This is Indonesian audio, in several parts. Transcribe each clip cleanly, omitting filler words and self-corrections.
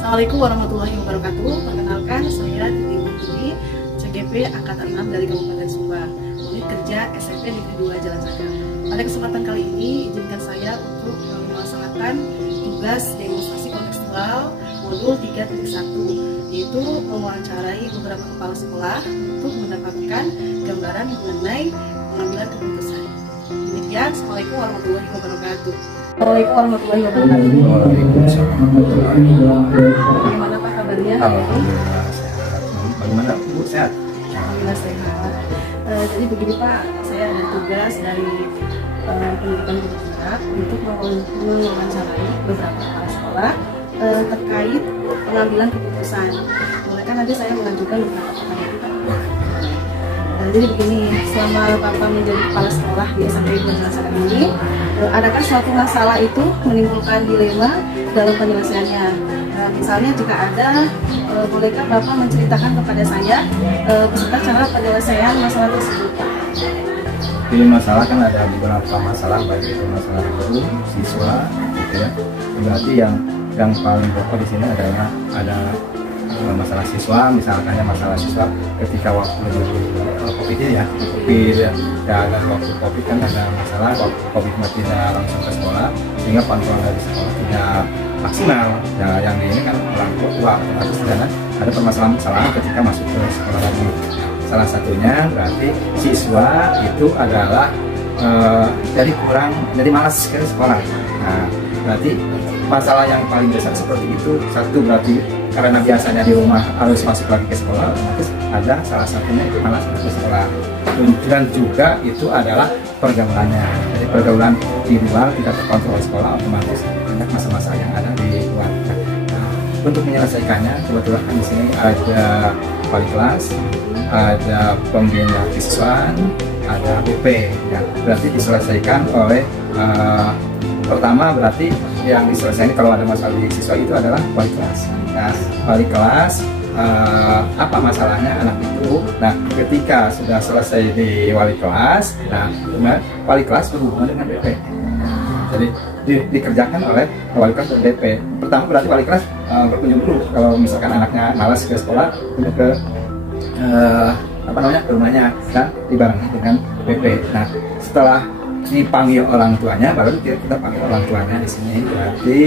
Assalamualaikum warahmatullahi wabarakatuh. Perkenalkan, saya Titi Putri, CGP Angkatan 6 dari Kabupaten Sumbar, unit kerja SMP Negeri 2 Jalan Sadar. Pada kesempatan kali ini, izinkan saya untuk melaksanakan tugas demonstrasi kontekstual modul 3.1, yaitu mewawancarai beberapa kepala sekolah untuk mendapatkan gambaran mengenai pengambilan keputusan. Demikian, Assalamualaikum warahmatullahi wabarakatuh. Assalamualaikum warahmatullahi wabarakatuh. Waalaikumsalam warahmatullahi wabarakatuh. Bagaimana Pak kabarnya? Alhamdulillah sehat. Bagaimana Bu, sehat? Alhamdulillah sehat. Jadi begini Pak, saya ada tugas dari pendidikan Jakarta untuk mewawancarai beberapa kepala sekolah terkait pengambilan keputusan. Mereka nanti saya mengajukan beberapa pertanyaan. Jadi begini, selama Bapak menjadi kepala sekolah di SMP Jalan Sadar ini, adakah suatu masalah itu menimbulkan dilema dalam penyelesaiannya? Misalnya jika ada, bolehkah Bapak menceritakan kepada saya beserta cara penyelesaian masalah tersebut? Jadi masalah kan ada beberapa masalah, baik itu masalah guru, siswa, gitu ya. Berarti yang paling pokok di sini adalah ada masalah siswa, misalkan masalah siswa ketika waktu COVID ya, dan waktu COVID kan ada masalah, waktu COVID tidak langsung ke sekolah, sehingga pantauan dari sekolah tidak maksimal. Nah, yang ini kan orang tua atau sedangkan ada permasalahan ketika masuk ke sekolah lagi. Salah satunya berarti siswa itu adalah jadi malas ke sekolah. Nah, berarti masalah yang paling besar seperti itu, satu berarti karena biasanya di rumah harus masuk lagi ke sekolah, terus ada salah satunya itu malas ke sekolah. Dan juga itu adalah pergaulannya. Jadi pergaulan di luar tidak terkontrol sekolah, otomatis banyak masa-masa yang ada di luar. Nah, untuk menyelesaikannya, kebetulan di sini ada wali kelas, ada pembina siswa, ada BP. Ya, berarti diselesaikan oleh pertama berarti yang diselesaikan kalau ada masalah di siswa itu adalah wali kelas. Nah, wali kelas apa masalahnya anak itu? Nah, ketika sudah selesai di wali kelas, nah wali kelas berhubungan dengan BP. Jadi dikerjakan oleh wali kelas dan BP. Pertama berarti wali kelas berkunjung dulu kalau misalkan anaknya malas ke sekolah, kunjung ke ke rumahnya dan dibarengi dengan BP. Nah, setelah dipanggil orang tuanya, baru kita panggil orang tuanya di sini. Berarti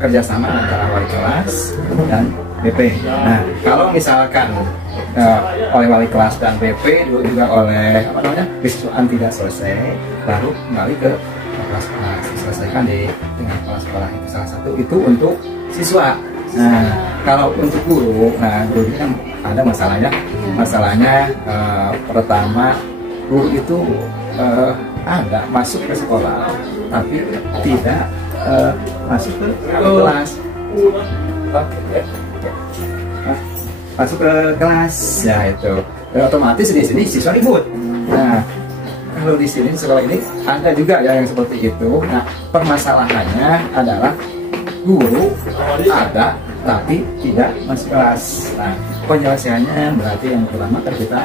kerjasama antara wali kelas dan BP. Nah, kalau misalkan oleh wali kelas dan BP juga oleh kesiswaan tidak selesai, baru kembali ke kepala sekolah, diselesaikan dengan kepala sekolah. Itu salah satu itu untuk siswa. Nah, kalau untuk guru, guru ini kan ada masalahnya. Masalahnya pertama, guru itu ada masuk ke sekolah tapi tidak masuk ke kelas, masuk ke kelas ya, itu otomatis di sini siswa ribut. Nah, kalau di sini sekolah ini ada juga ya yang seperti itu. Nah, permasalahannya adalah guru ada tapi tidak masuk kelas. Nah, penyelesaiannya berarti yang pertama kan kita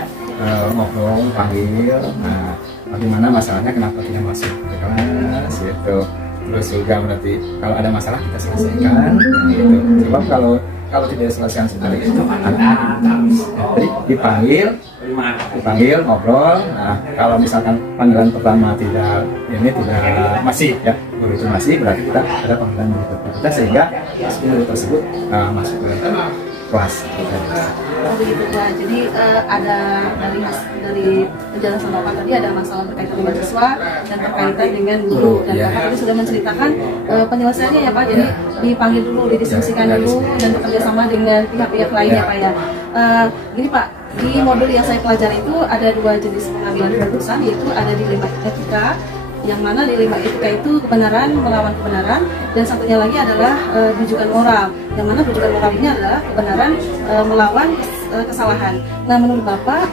ngobrol, panggil. Nah, bagaimana masalahnya, kenapa tidak masuk ke kelas gitu. Terus juga berarti kalau ada masalah kita selesaikan gitu. Sebab kalau tidak diselesaikan seperti itu jadi dipanggil ngobrol. Nah, kalau misalkan panggilan pertama tidak masih ya, guru itu masih, berarti kita ada panggilan berikutnya sehingga guru tersebut masuk ke kelas. Oh begitu Pak. Jadi ada dari penjelasan Bapak tadi ada masalah berkaitan dengan siswa dan berkaitan dengan guru, dan Bapak tadi sudah menceritakan penyelesaiannya ya Pak. Jadi dipanggil dulu, didiskusikan dulu dan bekerja sama dengan pihak-pihak lainnya Pak ya. Gini Pak, di modul yang saya pelajari itu ada dua jenis pengambilan keputusan, yaitu ada dilema etika, yang mana dilema etika itu kebenaran melawan kebenaran, dan satunya lagi adalah rujukan moral, yang mana rujukan moral ini adalah kebenaran melawan kesalahan. Nah, menurut Bapak,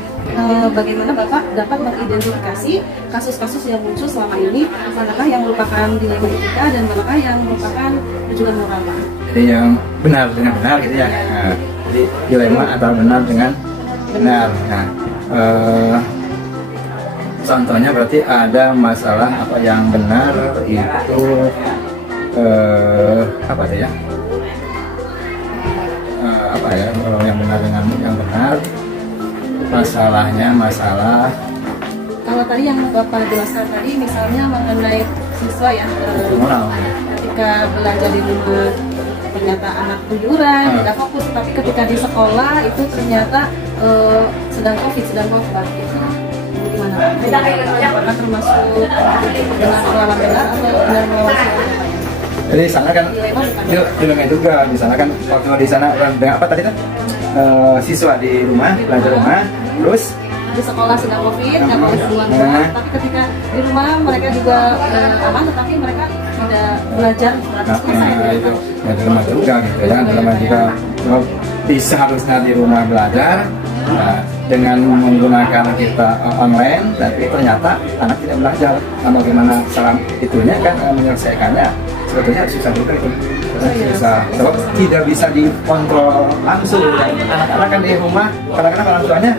bagaimana Bapak dapat mengidentifikasi kasus-kasus yang muncul selama ini, manakah yang merupakan dilema etika dan manakah yang merupakan rujukan moral Pak? Jadi yang benar dengan benar gitu ya. Nah, jadi dilema antara benar dengan benar. Nah, contohnya berarti ada masalah apa yang benar itu apa ya? apa ya, yang benar dengan yang benar. Masalahnya masalah kalau tadi yang Bapak jelaskan tadi misalnya mengenai siswa ya, ketika belajar di rumah ternyata anak keluyuran, tidak fokus, tapi ketika di sekolah itu ternyata sedang COVID itu gimana Pak? Apakah termasuk dengan perlawan benar atau benar melawan? Jadi sana kan dilema juga, di sana kan waktu di sana dengan apa tadi kan siswa di rumah belajar rumah, terus di sekolah sedang COVID, nggak boleh keluar, tapi ketika di rumah mereka juga aman, tetapi mereka tidak belajar 100%. Itu ya dilema juga gitu ya, dilema juga bisa harusnya di rumah belajar. Nah, dengan menggunakan kita online, tapi ternyata anak tidak belajar. Nah, bagaimana cara itunya kan menyelesaikannya sebetulnya susah juga itu. Susah, sebab tidak bisa dikontrol langsung. Anak-anak kan di rumah, kadang-kadang orang tuanya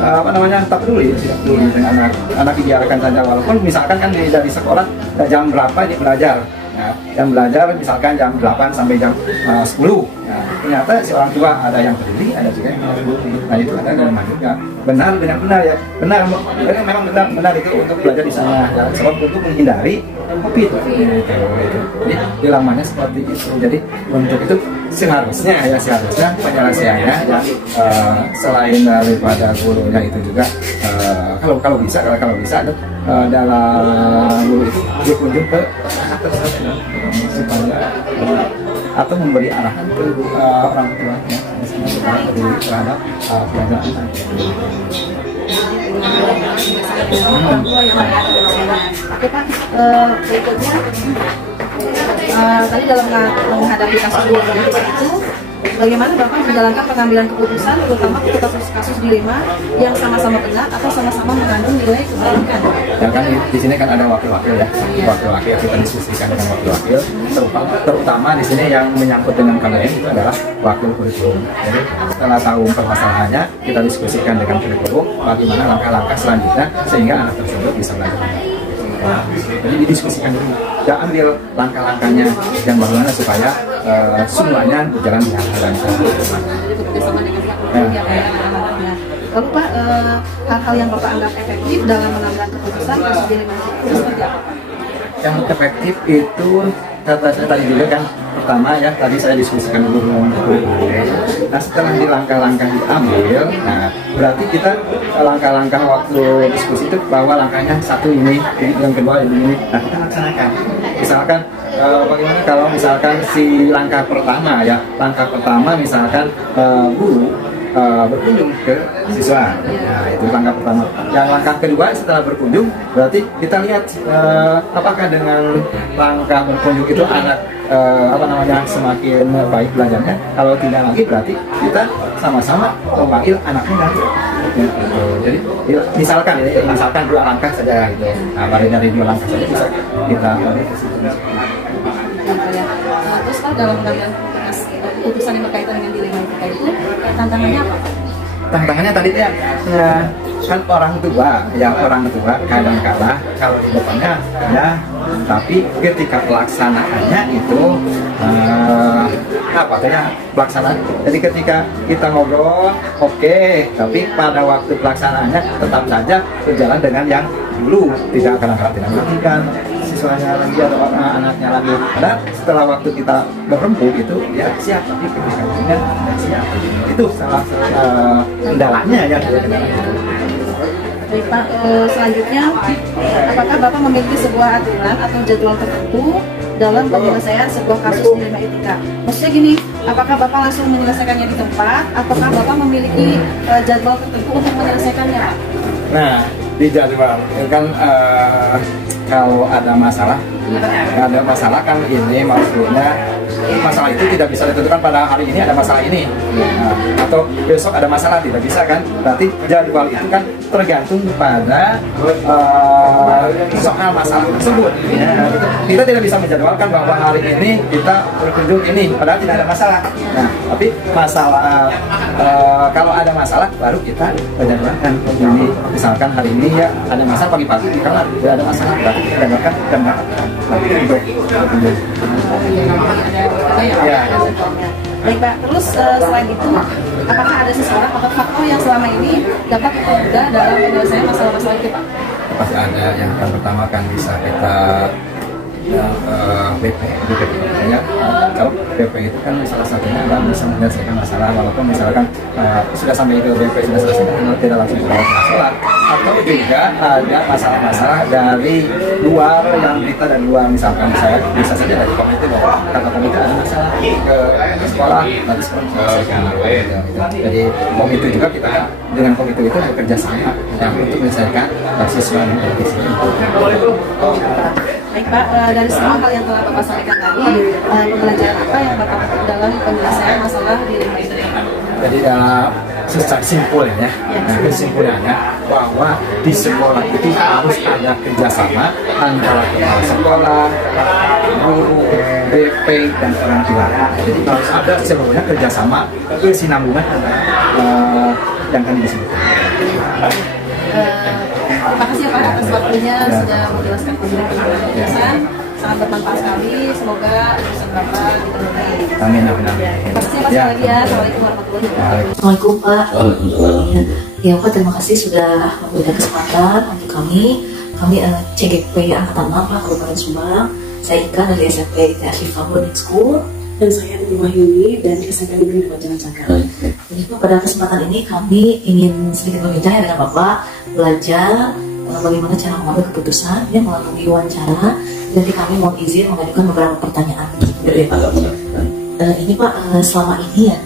apa namanya tak peduli dengan anak dibiarkan saja, walaupun misalkan kan dari sekolah jam berapa dia belajar. Nah, jam belajar misalkan jam 8 sampai jam 10. Nah, ternyata si orang tua ada yang peduli, ada juga yang tidak peduli. Nah, itu ada dilema juga. Benar dengan benar ya. Memang benar itu untuk belajar di sana. Ya, sebab untuk menghindari COVID. Jadi dilemanya seperti itu. Jadi untuk itu seharusnya penyelesaiannya ya, selain daripada gurunya itu juga kalau bisa dalam guru itu berkunjung ke anak tersebut supaya atau memberi arahan ke orang tuanya terhadap pelajaran. Oke Pak, berikutnya tadi dalam menghadapi kasus itu, bagaimana Bapak menjalankan pengambilan keputusan terutama ketika kasus dilema yang sama-sama benar atau sama-sama mengandung nilai kebaikan? Ya kan di sini kan ada wakil-wakil ya, wakil-wakil kita diskusikan dengan wakil-wakil, terutama di sini yang menyangkut dengan KBM itu adalah wakil kurikulum. Jadi setelah tahu permasalahannya, kita diskusikan dengan kurikulum bagaimana langkah-langkah selanjutnya sehingga anak tersebut bisa belajar. Jadi didiskusikan dulu, kita ambil langkah-langkahnya dan bagaimana supaya semuanya berjalan dengan lancar. Jadi bekerjasama dengan pihak keluarga ya. Lalu Pak, hal-hal yang Bapak anggap efektif dalam mengambil keputusan kasus dilema itu seperti apa Pak? Yang efektif itu tadi juga kan pertama ya, tadi saya diskusikan dulu dengan guru. Nah setelah di langkah-langkah diambil, nah berarti kita langkah-langkah waktu diskusi itu bahwa langkahnya satu ini, yang kedua ini, nah kita laksanakan. Misalkan bagaimana kalau misalkan si langkah pertama ya, misalkan guru berkunjung ke siswa. Nah, itu langkah pertama. Yang langkah kedua setelah berkunjung, berarti kita lihat apakah dengan langkah berkunjung itu anak semakin baik belajarnya. Kalau tidak lagi, berarti kita sama-sama memanggil anaknya nanti. Ya, jadi misalkan 2 langkah saja gitu. Nah, dari 2 langkah saja bisa kita ke situ. Terus Pak, dalam mengambil keputusan yang berkaitan dengan dilema itu, tantangannya apa? Tantangannya tadi ya, kan orang tua kadang-kala kalau di depannya ya, tapi ketika pelaksanaannya itu pelaksanaan. Jadi ketika kita ngobrol oke, tapi pada waktu pelaksanaannya tetap saja berjalan dengan yang dulu, tidak kadang-kadang tidak melakukan siswanya lagi atau anaknya lagi. Karena setelah waktu kita berembuk itu ya siap, tapi ketika tidak siap. Itu salah kendalanya ya. Baik Pak, selanjutnya apakah Bapak memiliki sebuah aturan atau jadwal tertentu dalam penyelesaian sebuah kasus dilema etika? Maksudnya gini, apakah Bapak langsung menyelesaikannya di tempat, ataukah Bapak memiliki jadwal tertentu untuk menyelesaikannya Pak? Nah, di jadwal kan kalau ada masalah kan ini maksudnya masalah itu tidak bisa ditentukan pada hari ini ada masalah ini, atau besok ada masalah, tidak bisa kan. Berarti jadwal itu kan tergantung pada soal masalah tersebut ya. Kita tidak bisa menjadwalkan bahwa hari ini kita berkunjung ini padahal tidak ada masalah. Nah, tapi masalah kalau ada masalah baru kita menjadwalkan. Jadi misalkan hari ini ya ada masalah pagi-pagi, kalau tidak ada masalah berarti kita jadwalkan jam berapa. Ya. Baik Pak, terus selain itu, apakah ada seseorang atau faktor yang selama ini dapat tergoda dalam penyelesaian masalah-masalah itu Pak? Pasti ada. Yang pertama kan bisa kita BP ya. Kalau BP itu kan salah satunya adalah bisa menyelesaikan masalah, walaupun misalkan sudah sampai ke BP sudah selesai, tidak langsung selesai masalah. Atau juga ada masalah-masalah dari luar yang kita dari luar, misalkan saya bisa saja dari komite bahwa kata komite ada masalah ke sekolah, nanti sekolah menyelesaikan. Jadi komite juga kita dengan komite itu bekerja sama untuk menyelesaikan siswa yang berkisah. Baik Pak, dari semua hal yang telah Bapak sampaikan tadi, pembelajaran apa yang Bapak dapat dalam penyelesaian masalah di rumah ini? Jadi secara simpulnya, kesimpulannya bahwa di sekolah itu harus ada kerjasama antara kepala sekolah, guru, BP dan orang tua. Jadi harus ada seluruhnya kerjasama, kesinambungan antara yang kami disebutkan. Terima kasih ya Pak atas waktunya sudah menjelaskan penjelasan, sangat bermanfaat sekali. Semoga urusan Bapak dipenuhi. Amin, amin, amin. Terima kasih Pak sekali lagi ya. Assalamualaikum warahmatullahi wabarakatuh. Assalamualaikum Pak. Ya Pak, terima kasih sudah memberikan kesempatan untuk kami. Kami CGP Angkatan 6 Pak, Kabupaten Subang. Saya Ika dari SMP Arifah Boarding School. Dan saya Adi Wahyuni dari SMP Negeri 2 Jalan Cakra. Jadi Pak, pada kesempatan ini kami ingin sedikit berbincang dengan Bapak, belajar bagaimana cara mengambil keputusan ya melalui wawancara. Jadi kami mohon izin mengajukan beberapa pertanyaan. Ini Pak, selama ini ya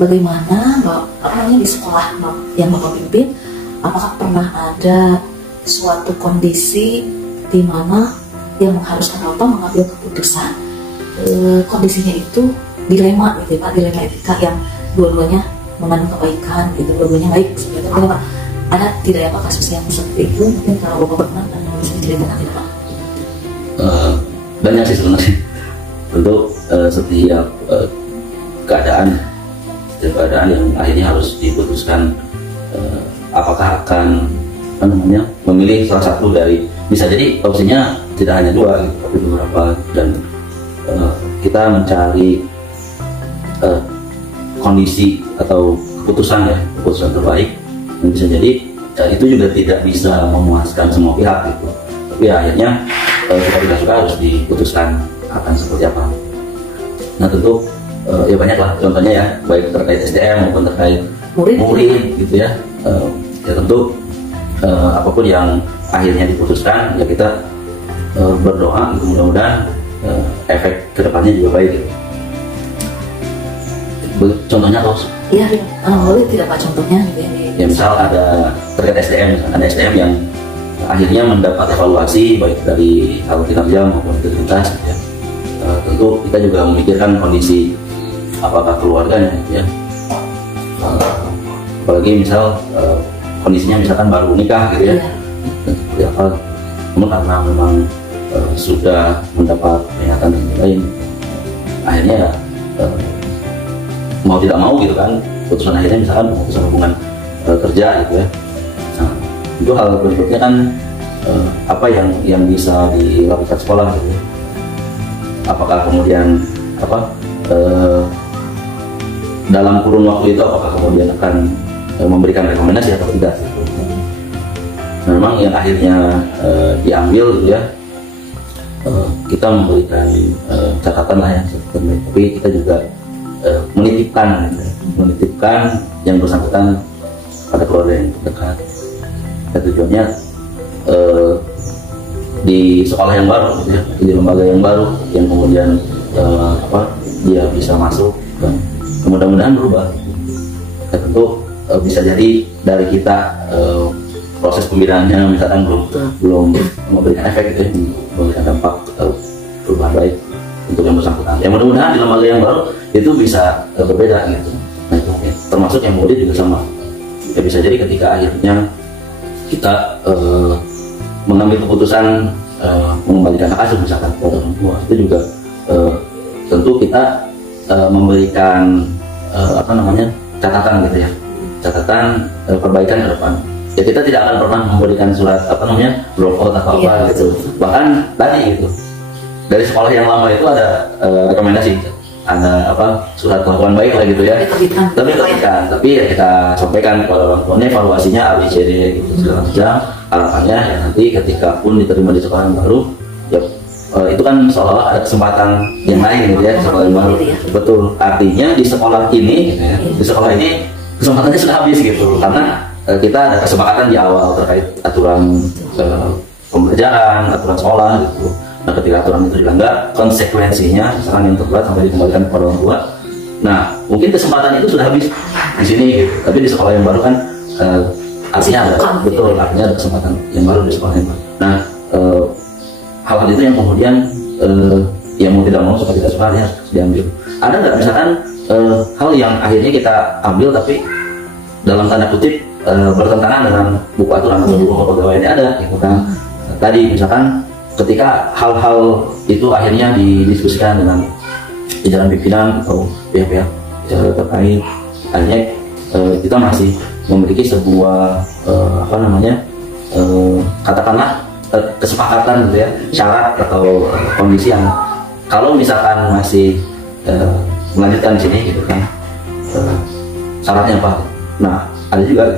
bagaimana Bapak di sekolah yang Bapak pimpin, apakah pernah ada suatu kondisi di mana yang mengharuskan Bapak mengambil keputusan, kondisinya itu dilema gitu Pak, dilema etika yang dua-duanya mengandung kebaikan gitu, dua-duanya baik sebenarnya Pak. Ada tidak ya Pak kasus yang seperti itu? Mungkin kalau Bapak pernah bisa diceritakan tidak Pak? Banyak sih sebenarnya. Tentu setiap keadaan yang akhirnya harus diputuskan apakah akan memilih salah satu dari, bisa jadi opsinya tidak hanya dua gitu, tapi beberapa, dan kita mencari kondisi atau keputusan terbaik, dan bisa jadi itu juga tidak bisa memuaskan semua pihak gitu, tapi akhirnya kita tidak suka harus diputuskan akan seperti apa. Nah tentu ya banyak lah contohnya ya, baik terkait SDM maupun terkait murid gitu ya. Ya tentu apapun yang akhirnya diputuskan ya kita berdoa gitu, mudah-mudahan efek kedepannya juga baik gitu. Contohnya terus iya, boleh tidak Pak contohnya gitu ya, misal ada terkait SDM, ada SDM yang akhirnya mendapat evaluasi baik dari hal kinerja maupun integritas gitu ya. Tentu kita juga memikirkan kondisi apakah keluarganya gitu ya, apalagi misal kondisinya misalkan baru nikah gitu ya, dan seperti apa, namun karena memang sudah mendapat peringatan dan lain, akhirnya ya mau tidak mau gitu kan, putusan akhirnya misalkan putusan hubungan kerja gitu ya. Nah, itu hal berikutnya kan apa yang bisa dilakukan sekolah gitu ya. Apakah kemudian dalam kurun waktu itu apakah kemudian akan memberikan rekomendasi atau tidak gitu. Nah, memang yang akhirnya diambil gitu ya, kita memberikan catatan lah ya, tapi kita juga menitipkan yang bersangkutan pada keluarga yang terdekat. Dan tujuannya di sekolah yang baru gitu ya, di lembaga yang baru yang kemudian dia bisa masuk dan mudah-mudahan berubah. Dan tentu bisa jadi dari kita proses pembinaannya misalkan belum memberikan efek gitu ya, memberikan dampak perubahan baik untuk yang bersangkutan. Yang mudah-mudahan di lembaga yang baru itu bisa berbeda gitu. Nah itu ya. Termasuk yang murid juga sama. Ya, bisa jadi ketika akhirnya kita mengambil keputusan mengembalikan hak asuh misalkan ke orang tua, itu juga tentu kita memberikan catatan gitu ya, catatan perbaikan ke depan. Ya kita tidak akan pernah memberikan surat drop out atau apa gitu. Bahkan tadi gitu, dari sekolah yang lama itu ada rekomendasi ada surat kelakuan baik lah gitu ya. Tapi ya kita sampaikan kepada orang tuanya evaluasinya ABCD gitu segala macam. Harapannya ya nanti ketika pun diterima di sekolah yang baru ya itu kan seolah ada kesempatan yang lain gitu ya, sekolah yang baru. Betul. Artinya di sekolah ini gitu ya, di sekolah ini kesempatannya sudah habis gitu karena kita ada kesepakatan di awal terkait aturan pembelajaran, aturan sekolah gitu. Nah, ketika aturan itu dilanggar, konsekuensinya misalkan yang terberat sampai dikembalikan kepada orang tua. Nah, mungkin kesempatan itu sudah habis di sini gitu. Tapi di sekolah yang baru kan artinya ada, betul, artinya ada kesempatan yang baru di sekolah yang baru. Nah, hal-hal itu yang kemudian yang mau tidak mau suka tidak suka harus diambil. Ada nggak misalkan hal yang akhirnya kita ambil tapi dalam tanda kutip bertentangan dengan buku aturan atau buku pegawai ini ada gitu kan. Tadi misalkan ketika hal-hal itu akhirnya didiskusikan dengan jajaran pimpinan atau pihak-pihak terkait, akhirnya kita masih memiliki sebuah katakanlah kesepakatan gitu ya, syarat atau kondisi yang kalau misalkan masih melanjutkan di sini gitu kan, syaratnya apa? Nah, ada juga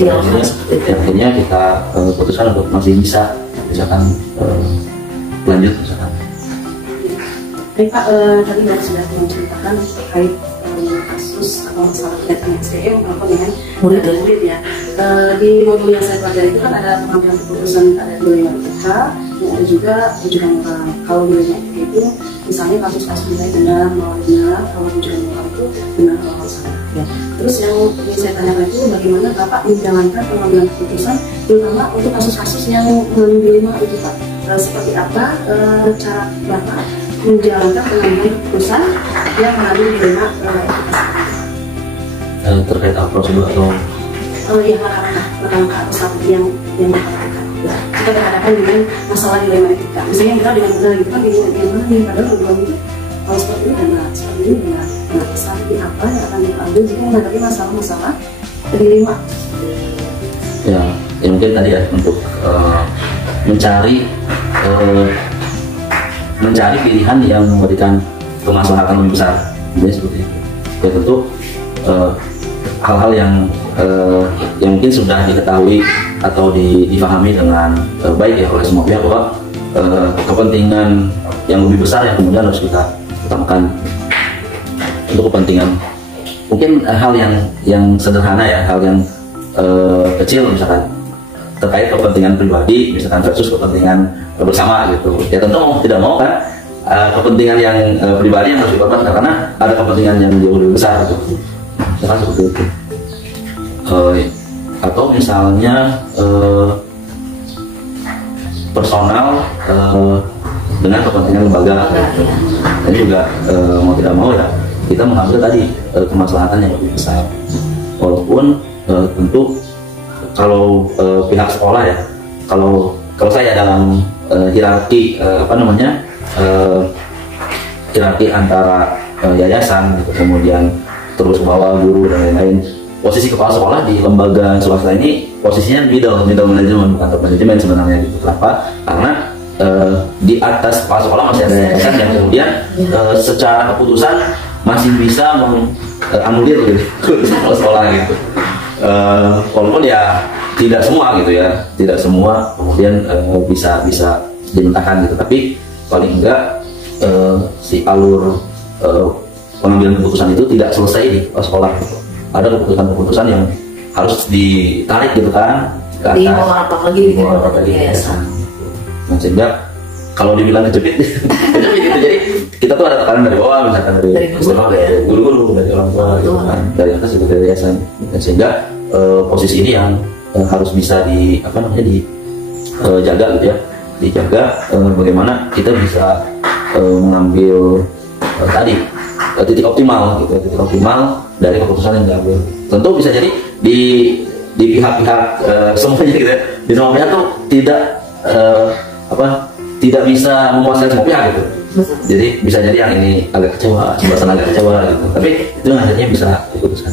yang akhirnya kita putuskan untuk masih bisa misalkan lanjut misalkan. Baik Pak, tadi Bapak sudah menceritakan terkait kasus atau masalah kaitan SDM maupun dengan murid ya. Di modul yang saya pelajari itu kan ada pengambilan keputusan, ada dilema etika, dan ada juga rujukan moral. Kalau dilema etika itu misalnya kasus-kasus nilai benar, mau benar, kalau rujukan moral itu benar atau salah. Ya. Terus yang ingin saya tanyakan itu bagaimana Bapak menjalankan pengambilan keputusan, terutama untuk kasus-kasus yang melalui dilema itu Pak. Seperti apa cara Bapak menjalankan pengambilan keputusan yang melalui dilema etika? Terkait apa prosedur atau yang langkah atau strategi yang dilakukan. Kita berhadapan dengan masalah dilema etika. Misalnya kita dengan benar gitu kan yang mana nih, padahal hubungan itu kalau seperti ini benar, seperti ini benar. Nah, strategi apa yang akan diambil jika menghadapi masalah-masalah dilema? Ya mungkin tadi ya untuk mencari pilihan yang memberikan kemaslahatan lebih besar, jadi seperti itu. Ya tentu hal-hal yang mungkin sudah diketahui atau difahami dengan baik ya oleh semua pihak bahwa kepentingan yang lebih besar yang kemudian harus kita utamakan untuk kepentingan mungkin hal yang sederhana ya, hal yang kecil misalkan terkait kepentingan pribadi misalkan versus kepentingan bersama gitu. Ya tentu mau tidak mau kan kepentingan yang pribadi yang harus dikorbankan karena ada kepentingan yang jauh lebih besar gitu. Misalkan seperti itu. Atau misalnya personal dengan kepentingan lembaga gitu. Ini juga mau tidak mau ya kita mengambil tadi kemaslahatan yang lebih besar walaupun tentu kalau pihak sekolah ya kalau saya dalam hierarki hierarki antara yayasan gitu, kemudian terus bawah guru dan lain-lain, posisi kepala sekolah di lembaga swasta ini posisinya middle management bukan top management sebenarnya gitu. Kenapa? Karena di atas kepala sekolah masih ada yayasan yang kemudian secara keputusan masih bisa menganulir gitu kepala sekolah gitu. Walaupun ya tidak semua gitu ya, tidak semua kemudian bisa dimentahkan gitu, tapi paling enggak si alur pengambilan keputusan itu tidak selesai di sekolah. Ada keputusan-keputusan yang harus ditarik gitu kan ke atas, di rapat lagi yayasan. Nah, sehingga kalau dibilang kejepit gitu. Jadi kita tuh ada tekanan dari bawah, misalkan dari guru-guru, dari orang tua gitu kan, dari atas juga dari yayasan. Dan sehingga posisi ini yang harus bisa dijaga gitu ya, dijaga bagaimana kita bisa mengambil tadi titik optimal gitu, titik optimal dari keputusan yang diambil. Tentu bisa jadi di pihak-pihak semuanya gitu ya, di semua pihak tuh tidak bisa memuaskan semua pihak gitu. Jadi bisa jadi yang ini agak kecewa, sebelah agak kecewa gitu. Tapi itu yang akhirnya bisa diputuskan.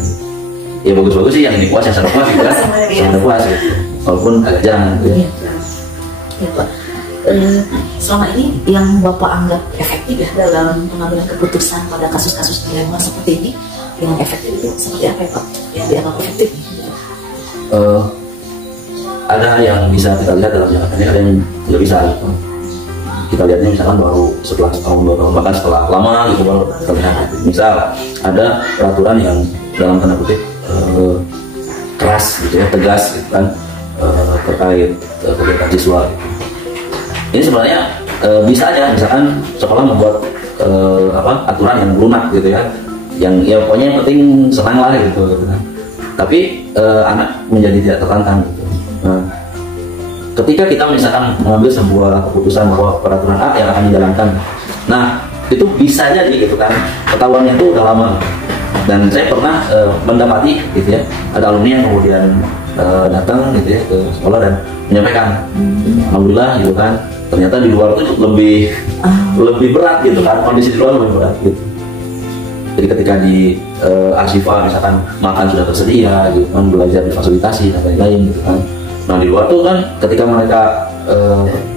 Ya bagus-bagus sih yang ini puas, yang sana puas gitu kan, sana puas gitu. Walaupun agak jarang gitu ya. Ya Pak. selama ini yang Bapak anggap efektif ya dalam pengambilan keputusan pada kasus-kasus dilema seperti ini, yang efektif itu seperti apa ya Pak? Yang dianggap efektif? Ada yang bisa kita lihat dalam jangka pendek, ada yang tidak bisa gitu. Kita lihatnya misalkan baru setelah setahun, 2 tahun, bahkan setelah lama gitu baru terlihat. Misal ada peraturan yang dalam tanda kutip keras gitu ya, tegas gitu kan, terkait kegiatan siswa gitu. Ini sebenarnya bisa aja misalkan sekolah membuat aturan yang lunak gitu ya, yang ya pokoknya yang penting senang lah gitu kan. Tapi anak menjadi tidak tertantang gitu. Nah, ketika kita misalkan mengambil sebuah keputusan bahwa peraturan A yang akan dijalankan, nah itu bisa jadi gitu kan, ketahuannya itu udah lama. Dan saya pernah mendapati gitu ya, ada alumni yang kemudian datang gitu ya ke sekolah dan menyampaikan, alhamdulillah gitu kan, ternyata di luar itu lebih berat gitu kan, kondisi di luar lebih berat gitu. Jadi ketika di Arsifa misalkan makan sudah tersedia gitu kan, belajar difasilitasi dan lain-lain gitu kan. Nah di luar tuh kan ketika mereka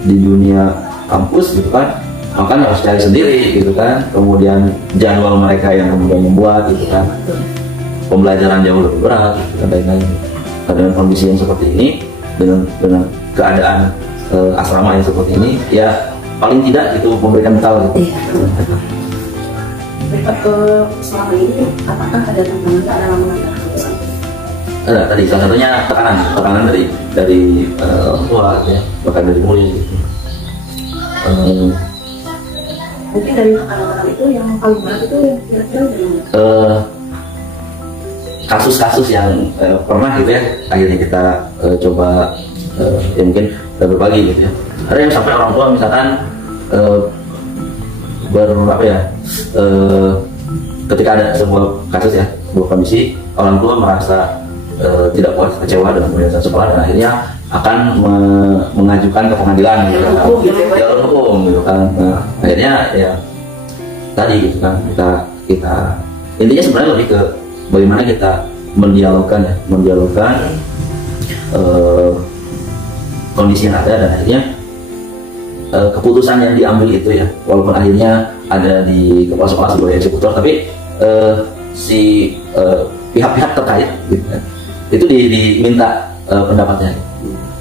di dunia kampus gitu kan, makan harus cari sendiri gitu kan, kemudian jadwal mereka yang kemudian membuat gitu kan, pembelajaran jauh lebih berat gitu kan, lain-lain. Nah, dengan kondisi yang seperti ini, dengan keadaan asrama yang seperti ini, ya paling tidak itu memberikan bekal gitu. Selama ini apakah ada tantangan dalam mengambil keputusan? Ada tadi salah satunya tekanan dari orang tua ya, bahkan dari murid gitu. Mungkin dari tekanan itu yang paling berat itu kira-kira dari mana? Kasus-kasus yang pernah gitu ya, akhirnya kita coba ya mungkin berbagi gitu ya. Ada yang sampai orang tua misalkan ketika ada sebuah kasus ya, sebuah kondisi, orang tua merasa tidak puas, kecewa dengan keputusan sekolah dan akhirnya akan mengajukan ke pengadilan gitu kan, jalur hukum gitu kan. Nah, akhirnya ya tadi gitu kan, kita intinya sebenarnya lebih ke bagaimana kita mendialogkan kondisi yang ada dan akhirnya keputusan yang diambil itu ya, walaupun akhirnya ada di kepala sekolah sebagai eksekutor, tapi si pihak-pihak terkait gitu kan, itu diminta pendapatnya,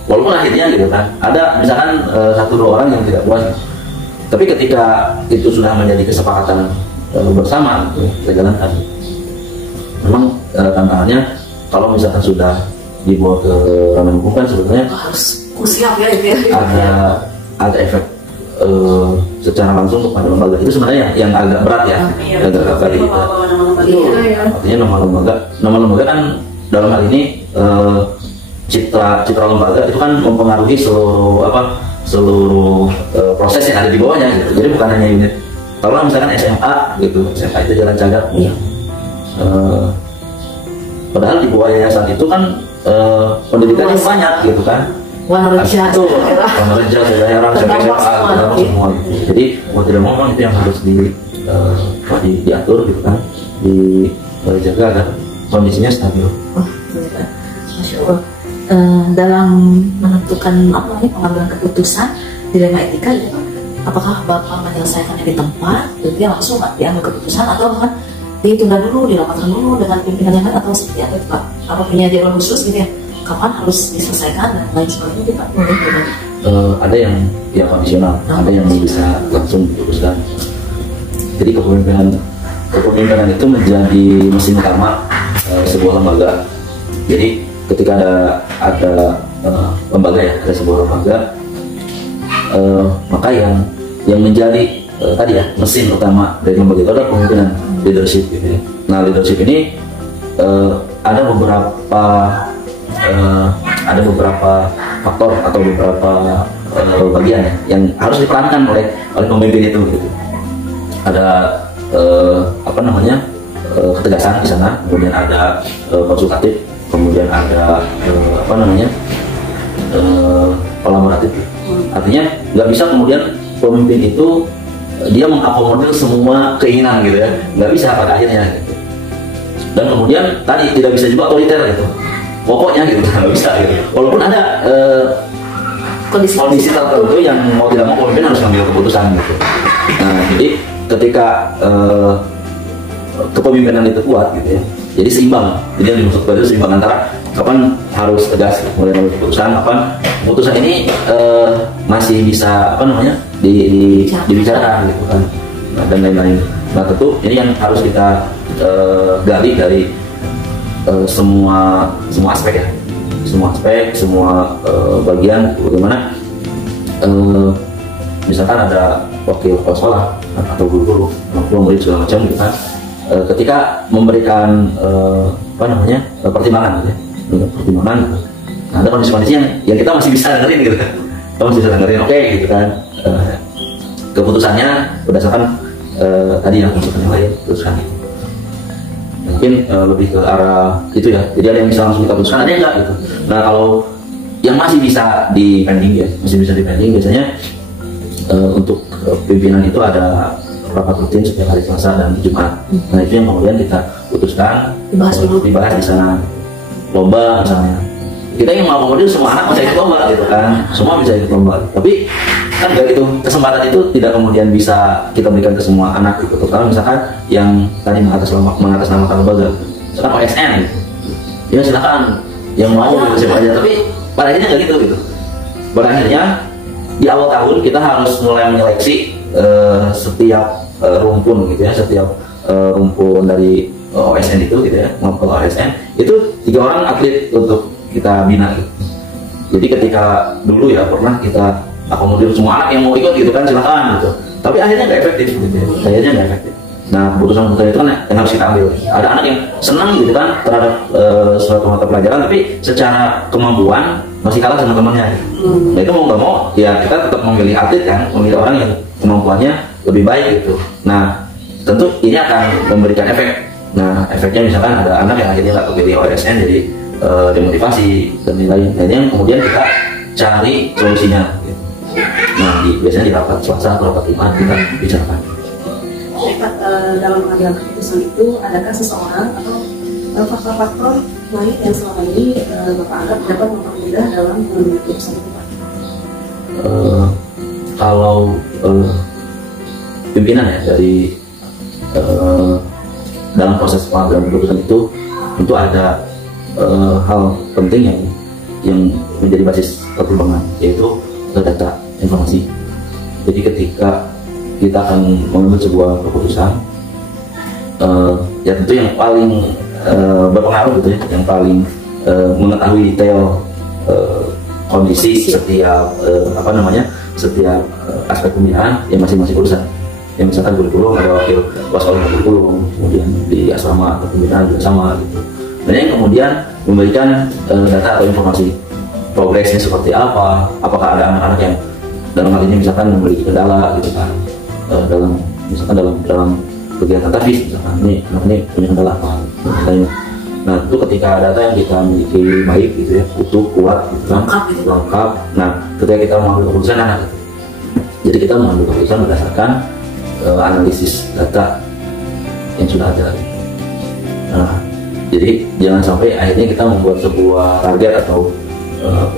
walaupun akhirnya gitu kan ada misalkan 1-2 orang yang tidak puas, tapi ketika itu sudah menjadi kesepakatan bersama gitu, kita jalankan. Memang tantangannya kalau misalkan sudah dibawa ke ranah hukum kan sebetulnya Harus siap ya itu ya. ada efek secara langsung kepada lembaga, itu sebenarnya yang agak berat ya, agak berat gitu. Artinya nama lembaga kan dalam hal ini citra lembaga itu kan mempengaruhi seluruh proses yang ada di bawahnya gitu. Jadi bukan hanya unit. Kalau misalkan SMA gitu, SMA itu jalan cagar. Padahal di bawah yayasan itu kan pendidikannya banyak gitu kan. Wanerja, daerah, semua. Jadi mau tidak mau itu yang harus diatur gitu kan, dijaga agar kondisinya stabil. Masya Allah. Dalam menentukan pengambilan keputusan dilema etika, ya, apakah Bapak menyelesaikannya di tempat, jadi langsung diambil keputusan, atau bahkan ditunda dulu, dirapatkan dulu dengan pimpinan yang lain, atau seperti apa Pak? Apa punya jadwal khusus gitu ya? Kapan harus diselesaikan dan lain sebagainya Pak? Ada yang kondisional, ada yang bisa langsung diputuskan. Jadi kepemimpinan itu menjadi mesin utama sebuah lembaga. Jadi ketika ada lembaga ya, ada sebuah lembaga, maka yang menjadi tadi ya mesin utama dari lembaga itu adalah kepemimpinan, leadership gitu ya. Nah leadership ini ada beberapa faktor atau beberapa bagian ya, yang harus diperankan oleh pemimpin itu gitu. Ada ketegasan di sana, kemudian ada konsultatif, kemudian ada kolaboratif. Artinya nggak bisa kemudian pemimpin itu dia mengakomodir semua keinginan gitu ya, nggak bisa pada akhirnya gitu. Dan kemudian tadi tidak bisa juga otoriter gitu, pokoknya gitu nggak bisa gitu. Walaupun ada kondisi tertentu yang mau tidak mau pemimpin harus mengambil keputusan gitu. Nah, jadi ketika kepemimpinan itu kuat gitu ya, jadi seimbang. Jadi yang dimaksud itu seimbang antara kapan harus tegas mulai mengambil keputusan, kapan keputusan ini masih bisa dibicarakan gitu kan, dan lain-lain. Nah tentu ini yang harus kita gali dari semua aspek ya, semua bagian. Bagaimana misalkan ada wakil kepala sekolah atau guru-guru, murid segala macam gitu kan, ketika memberikan pertimbangan gitu ya, pertimbangan gitu. Nah, ada kondisi-kondisi yang kita masih bisa dengerin gitu kan, kita masih bisa dengerin, oke gitu kan, keputusannya berdasarkan tadi yang keputusan yang lain teruskan gitu. Mungkin lebih ke arah itu ya, jadi ada yang bisa langsung kita putuskan, ada yang enggak gitu. Nah kalau yang masih bisa di pending ya, biasanya untuk pimpinan itu ada rapat rutin setiap hari Selasa dan Jumat. Nah itu yang kemudian kita putuskan dibahas di sana. Lomba misalnya, kita yang mau kemudian semua anak bisa ikut lomba gitu kan, semua bisa ikut lomba, tapi kan enggak gitu, kesempatan itu tidak kemudian bisa kita berikan ke semua anak gitu. Kalau misalkan yang tadi mengatasnamakan lembaga, misalkan OSN gitu, ya silakan yang mau gitu siapa aja, tapi pada akhirnya nggak gitu. Pada akhirnya di awal tahun kita harus mulai menyeleksi setiap rumpun gitu ya, setiap rumpun dari OSN itu gitu ya, kalau OSN itu 3 orang atlet untuk kita bina gitu. Jadi ketika dulu ya pernah kita akomodir semua anak yang mau ikut gitu kan, silakan gitu, tapi akhirnya nggak efektif gitu ya, Nah keputusan itu kan yang harus kita ambil. Ada anak yang senang gitu kan terhadap suatu mata pelajaran, tapi secara kemampuan masih kalah sama temannya gitu. Nah itu mau nggak mau ya kita tetap memilih atlet kan, memilih orang yang kemampuannya lebih baik gitu. Nah tentu ini akan memberikan efek. Nah efeknya misalkan ada anak yang akhirnya nggak kepilih OSN, jadi demotivasi dan lain-lain. Nah ini yang kemudian kita cari solusinya gitu. Nah biasanya di rapat Selasa atau rapat Jumat kita bicarakan. Pak, dalam pengambilan keputusan itu adakah seseorang atau faktor-faktor lain yang selama ini Bapak anggap dapat mempermudah dalam mengambil keputusan itu, Pak? Kalau pimpinan ya dari dalam proses pengambilan keputusan itu tentu ada hal penting yang menjadi basis pertimbangan, yaitu data informasi. Jadi ketika kita akan mengambil sebuah keputusan, ya tentu yang paling berpengaruh gitu ya, yang paling mengetahui detail kondisi setiap setiap aspek pembinaan yang masing-masing urusan. Yang misalkan kurikulum ada wakil sekolah kurikulum, kemudian di asrama atau pembinaan juga sama gitu. Dan yang kemudian memberikan data atau informasi progresnya seperti apa, apakah ada anak-anak yang dalam hal ini misalkan memiliki kendala gitu kan, dalam kegiatan tadi misalkan ini punya kendala apa misalnya. Nah itu ketika data yang kita miliki baik gitu ya, utuh, kuat gitu kan, lengkap. Nah ketika kita mengambil keputusan jadi kita mengambil keputusan berdasarkan analisis data yang sudah ada. Nah jadi jangan sampai akhirnya kita membuat sebuah target atau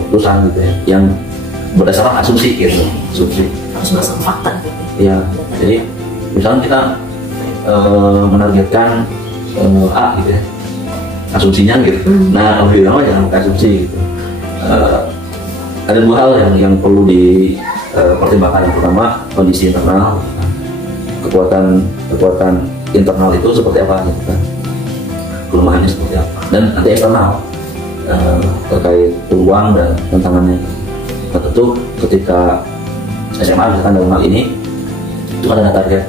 keputusan gitu ya yang berdasarkan asumsi gitu, harus berdasarkan fakta gitu. Ya, jadi misalnya kita menargetkan A gitu ya, asumsinya gitu. Nah lebih lama jangan pakai asumsi gitu. Ada 2 hal yang perlu dipertimbangkan. Yang pertama kondisi internal, kekuatan internal itu seperti apa gitu kan, kelemahannya seperti apa, dan nanti eksternal terkait peluang dan tantangannya. Nah tentu ketika SMA misalkan dalam hal ini itu kan ada target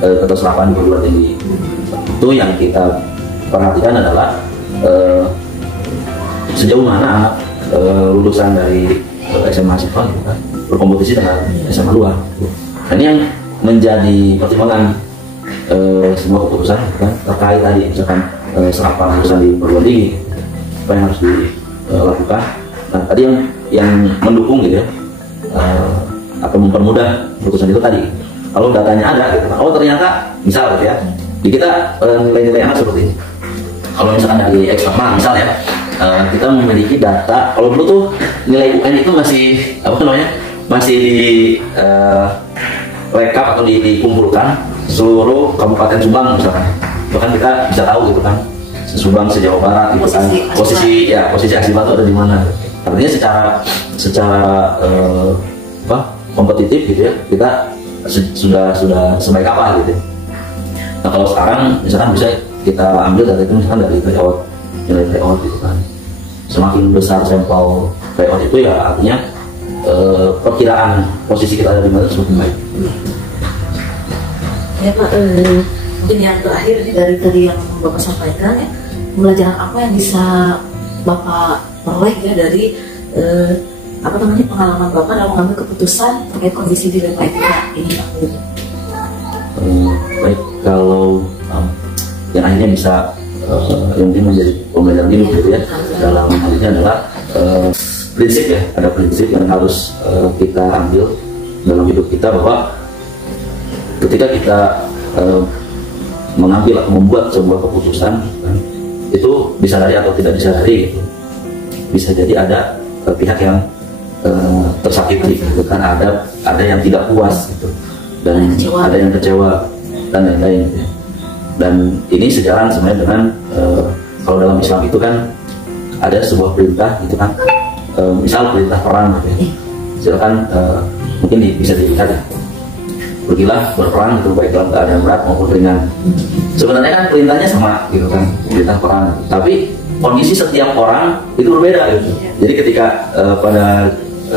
keterserapaan di perguruan tinggi. Itu yang kita perhatikan adalah sejauh mana anak lulusan dari SMA siswa gitu kan, berkompetisi dengan SMA luar. Nah ini yang menjadi pertimbangan semua keputusan gitu kan, terkait tadi misalkan serapan lulusan di perguruan tinggi, apa yang harus dilakukan. Nah tadi yang mendukung gitu ya, atau mempermudah keputusan itu tadi, kalau datanya ada gitu, oh ternyata misal gitu ya, di kita nilai-nilai anak seperti ini. Kalau misalkan dari eksternal misal ya, kita memiliki data. Kalau dulu tuh nilai UN itu masih apa namanya, masih di rekap atau dikumpulkan seluruh kabupaten Subang misalkan. Bahkan kita bisa tahu gitu kan, Subang se-Jawa Barat gitu kan, posisi Aksipa itu ada di mana. Artinya secara kompetitif gitu ya, kita sudah sebaik apa gitu. Nah kalau sekarang misalkan bisa kita ambil data itu misalkan dari tryout, nilai tryout gitu kan. Semakin besar sampel tryout itu ya artinya perkiraan posisi kita ada di mana semakin baik. Ya Pak, mungkin yang terakhir ini dari tadi yang Bapak sampaikan ya, pembelajaran apa yang bisa Bapak peroleh ya dari pengalaman Bapak dalam mengambil keputusan terkait kondisi di Lembaga ini Pak? Baik, kalau yang akhirnya bisa yang mungkin menjadi pembelajaran hidup gitu ya, dalam hal ini adalah prinsip ya, ada prinsip yang harus kita ambil dalam hidup kita, bahwa ketika kita mengambil atau membuat sebuah keputusan kan, itu disadari atau tidak disadari gitu, bisa jadi ada pihak yang tersakiti gitu kan, ada yang tidak puas gitu, dan ada yang kecewa dan lain-lain gitu. Dan ini sejalan sebenarnya dengan kalau dalam Islam itu kan ada sebuah perintah gitu kan, misal perintah perang gitu ya, silakan mungkin bisa dilihat ya, pergilah berperang itu baik dalam keadaan berat maupun ringan. Sebenarnya kan perintahnya sama gitu kan, perintah perang, tapi kondisi setiap orang itu berbeda gitu. Jadi ketika pada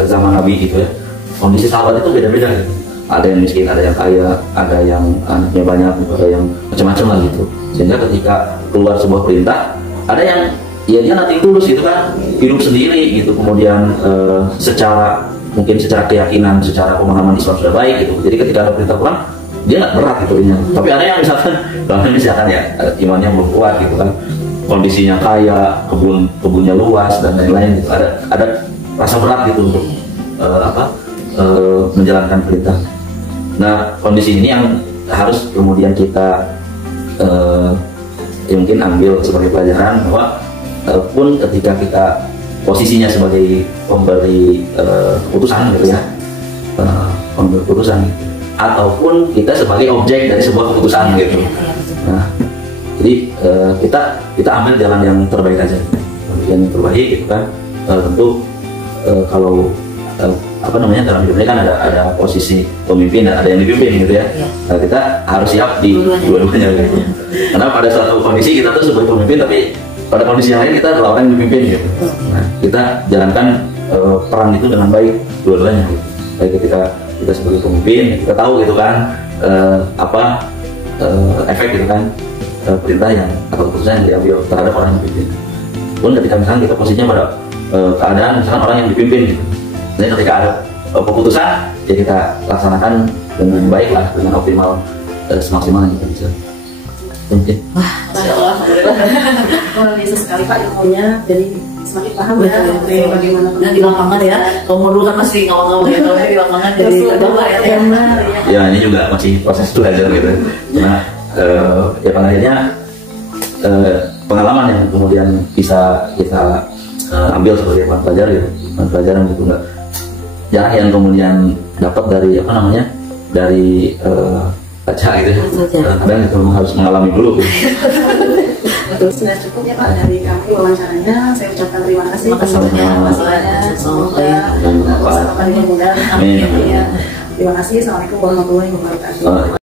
zaman Nabi gitu ya, kondisi sahabat itu beda-beda gitu. Ada yang miskin, ada yang kaya, ada yang anaknya banyak, ada yang macam-macam lah gitu. Sehingga ketika keluar sebuah perintah, ada yang ya dia nanti tulus gitu kan, hidup sendiri gitu, kemudian mungkin secara keyakinan, secara pemahaman Islam sudah baik gitu. Jadi ketika ada perintah perang, dia nggak berat gitu ini. Tapi ada yang misalkan ya imannya belum kuat gitu kan, kondisinya kaya, kebunnya luas dan lain-lain gitu. Ada rasa berat gitu untuk menjalankan perintah. Nah kondisi ini yang harus kemudian kita mungkin ambil sebagai pelajaran, bahwa pun ketika kita posisinya sebagai pemberi keputusan gitu ya, pemberi keputusan, ataupun kita sebagai objek dari sebuah keputusan gitu. Nah, jadi kita ambil jalan yang terbaik aja, yang terbaik gitu kan. Tentu kalau dalam hidupnya kan ada posisi pemimpin dan ada yang dipimpin gitu ya. Nah, kita harus siap di dua-duanya gitu. Karena pada suatu kondisi kita tuh sebagai pemimpin, tapi pada kondisi yang lain kita adalah orang yang dipimpin gitu. Nah, kita jalankan peran itu dengan baik dua-duanya gitu. Baik ketika kita sebagai pemimpin, kita tahu gitu kan efek gitu kan perintah yang atau keputusan yang diambil terhadap orang yang dipimpin. Pun ketika misalnya kita posisinya pada keadaan misalkan orang yang dipimpin gitu. Jadi ketika ada keputusan, ya kita laksanakan dengan baik lah, dengan optimal, semaksimal yang kita bisa. Mungkin. Wah, luar biasa sekali Pak ilmunya, jadi semakin paham ya bagaimana di lapangan ya. Kalau dulu kan masih ngomong-ngomong ya, kalau di lapangan jadi terbawa ya. Ya ini juga masih proses belajar gitu. Karena ya pada akhirnya pengalaman yang kemudian bisa kita ambil sebagai bahan pelajaran gitu, bahan pelajaran gitu enggak. Jarang yang kemudian dapat dari dari baca gitu. Kadang itu harus mengalami dulu gitu. Betul, sudah cukup ya Pak dari kami wawancaranya. Saya ucapkan terima kasih. Semoga mudah. Terima kasih. Assalamualaikum warahmatullahi wabarakatuh.